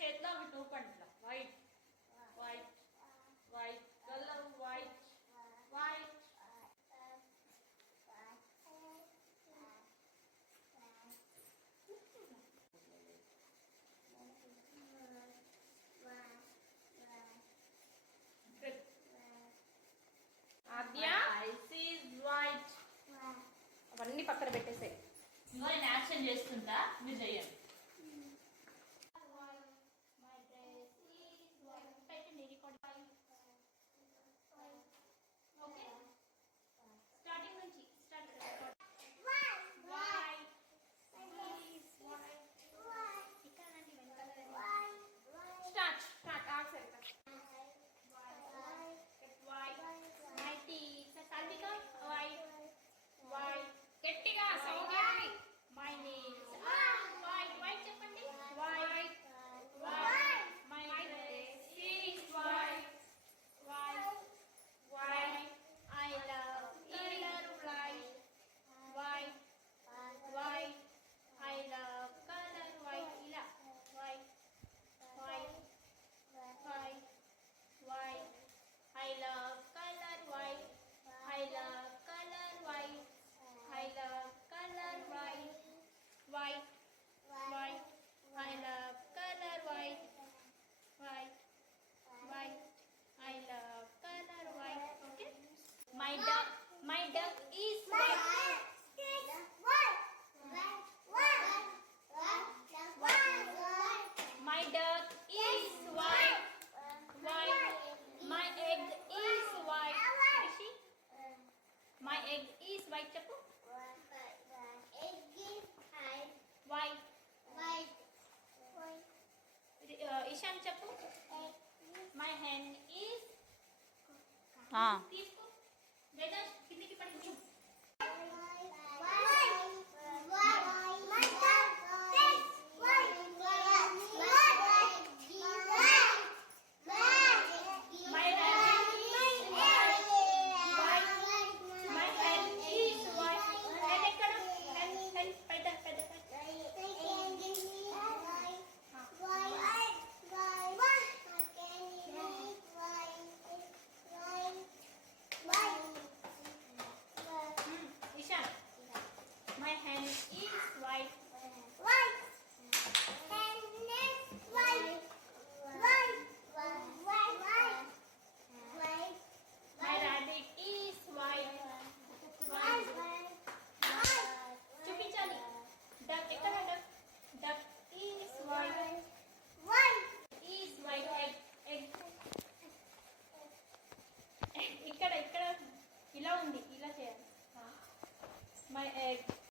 చేతిలో అవి టూ పండ్ల white white white colour white white ఆద్య ఐస్ ఇస్ వైట్. అవన్నీ పక్కన పెట్టేసాయి. ఇంకో నేను యాక్షన్ చేస్తుంటా, మీరు చెయ్యండి. ఓకే, స్టార్టింగ్ నుంచి స్టార్ట్. స్టార్ట్ స్టార్ట్ ఆర్ సైడ్ వైట్ గట్టిగా సౌండ్ చేయండి. మై నేమ్ వైట్ వైట్ చెప్పండి. White white my dress is white white white I love colour white white white I love colour white. ఇలా white white white white I love colour white I love color white. I love color white. White, white. I love color white. White, white. I love color white. Okay. My duck is white. My duck is white. White. My egg is white. My egg is white. Chappu. Egg is White. white. White. Ishan chappu. My hen is. Teesku. Veda kindiki padinchu. My hen is white. White. Hen is white. White. White. White. White. My rabbit is white. White. White. White. చూపించాలి. Duck ఎక్కడ duck? Duck is white. White. Is white. Egg. ఇక్కడ ఇక్కడ ఇలా ఉంది, ఇలా చేయాలి. My egg